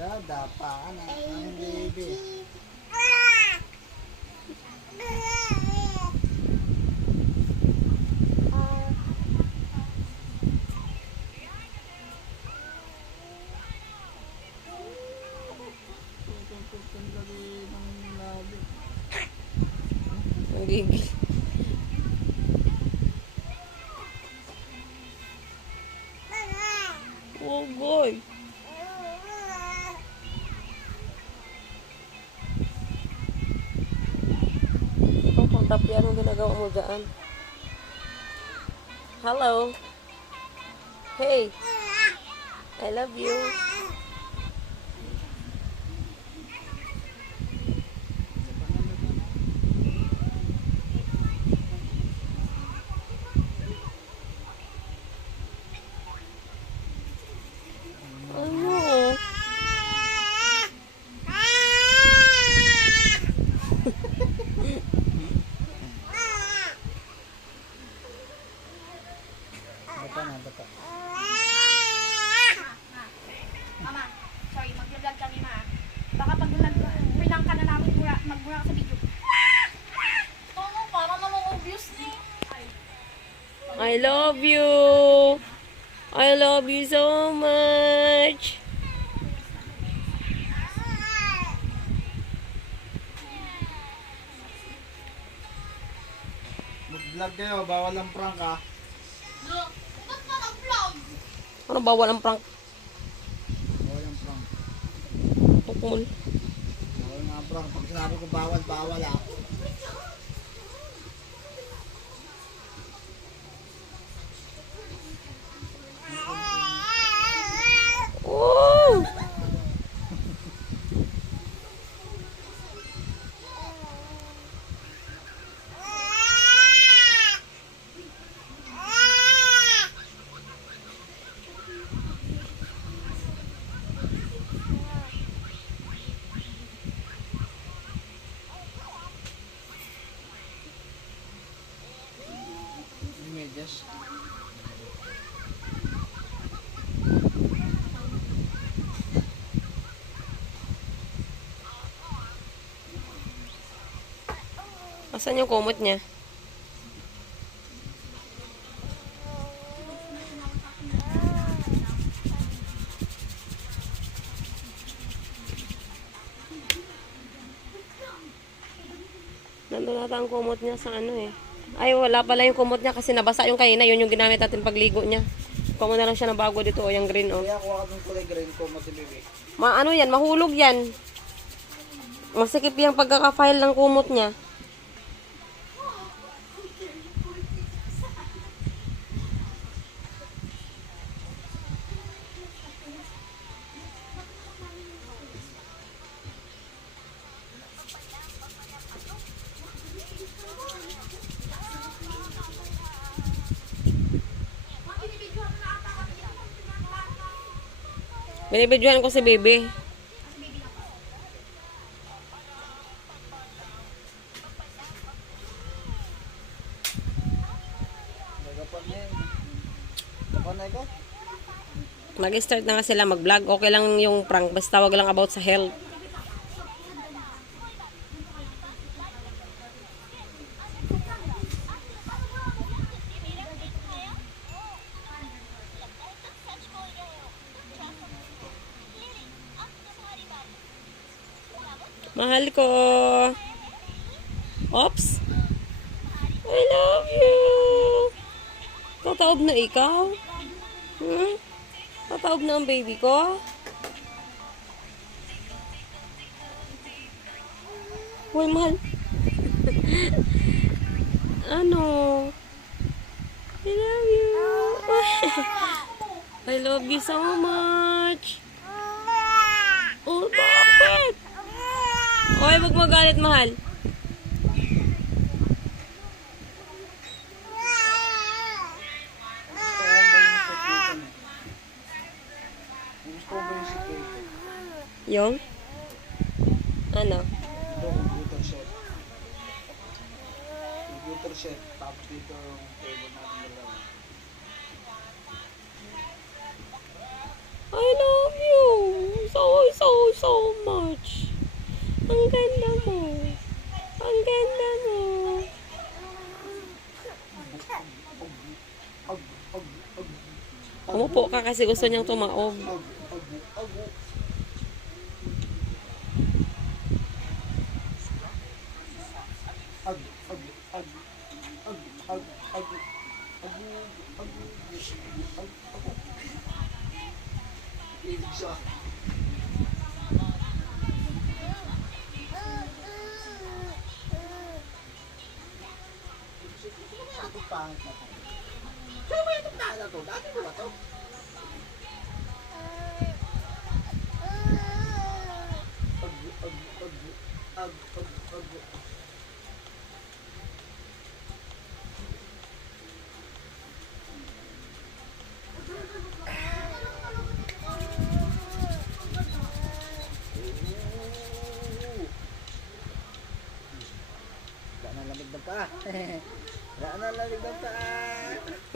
Dadapaan ang baby. Ang gigil. Oh, boy. Oh, tapi anong ginagawa mo dyan? Hello. Hey. I love you. Ano? Bata na, bata. Mama, sorry, mag-vlog kami, ma. Baka pag pinang ka na namin magmura sa video. Tono, para namang obvious ni. I love you. I love you so much. Mag-vlog kayo, bawal ang prank ha. Look, ba't ka nag-vlog? Ano bawal ang prank? Bawal ang prank. Tukmol. Bawal nga ang prank. Pag sinabi ko bawal, bawal ha. Oh! Medyas. Asan yung kumot niya? Nandun nata ang kumot niya sa ano eh. Ay, wala pala yung kumot niya kasi nabasa yung kanina. Yun yung ginamit natin pagligo niya. Kuha mo na lang siya ng bago dito. O, yung green o. Kaya kuha ka ng kulay green ko, matibibi. Ano yan? Mahulog yan. Masikip yung pagkaka-file ng kumot niya. Binibidyohan ko si baby. Nagapan na yun. Tapan na ikaw? Mag-start na nga sila mag-vlog. Okay lang yung prank. Basta wag lang about sa health. Mahal ko. Oops. I love you. Tataob na ikaw? Hmm? Tataob na ang baby ko? Uy, mahal. Ano? I love you. I love you so much. Oh, bakit? Oy, wag magalit, mahal. Gusto ko ba yung secret? Yung? Ano? Ito, computer set. Computer set. Tapos dito yung table natin dalawa. I love you. So Ang ganda mo. Ang ganda mo. Umupo ka kasi gusto niyang tumaob.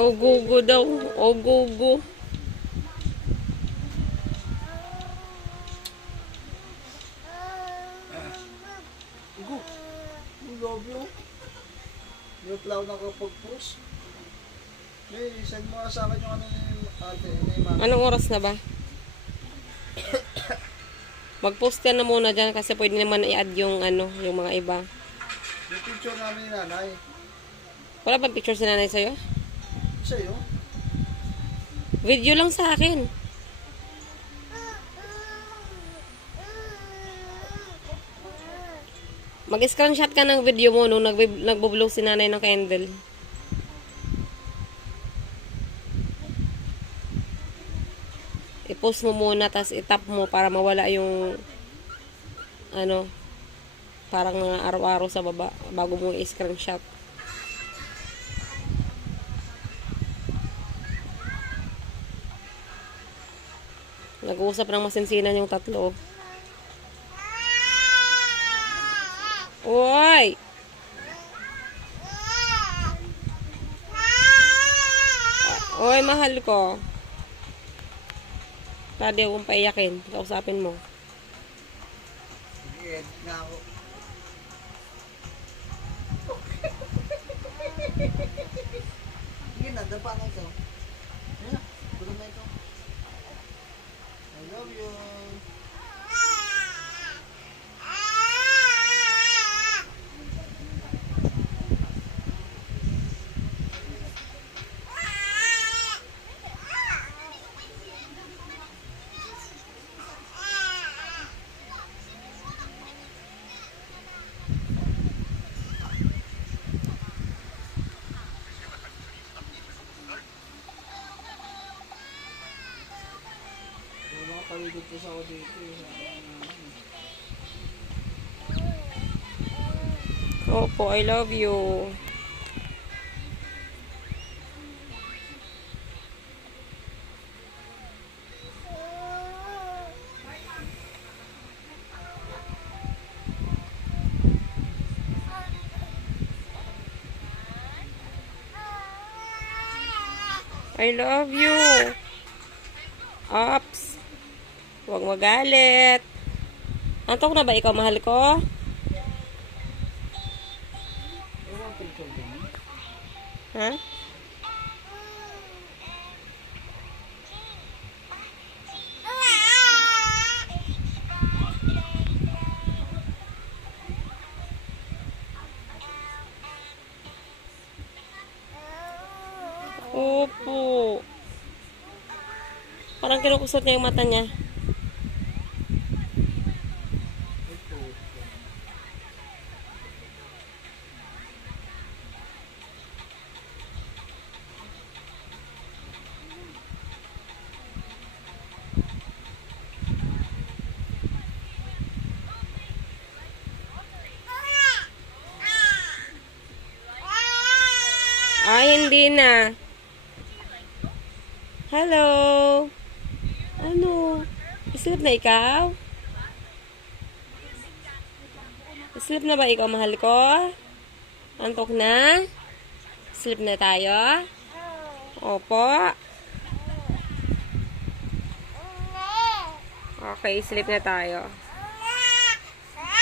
Ogugo daw. Ogugo. Love you. Reply na kapag post. Hey, send mo sa akin yung ano ni ate, ni mama. Anong oras na ba? Mag-post ka na muna dyan kasi pwede naman i-add yung ano, yung mga iba. Yung picture namin ni nanay. Wala bang picture si nanay sa'yo? Sa'yo? Video lang sa akin. Mag-screenshot ka ng video mo nung nagbo-blow si nanay ng candle. I-post mo muna, tas i-tap mo para mawala yung ano, parang mga araw-araw sa baba bago mo i-screenshot. Nag-uusap ng masinsinan yung tatlo. Uy! Uy, mahal ko. Tadi akong paiyakin. Kausapin mo. Sige, nga ako. Sige na, dapa na ito. Ayan na, tulong na ito. I love you. Nakapalibot po sa ako dito. Opo, I love you. I love you. Ops. Huwag magalit. Antok na ba ikaw, mahal ko? Ha? Opo. Parang kinukusot niya yung mata niya. Ay, hindi na. Hello? Ano? Sleep na ikaw? Sleep na ba ikaw, mahal ko? Antok na? Sleep na tayo? Opo. Okay, sleep na tayo.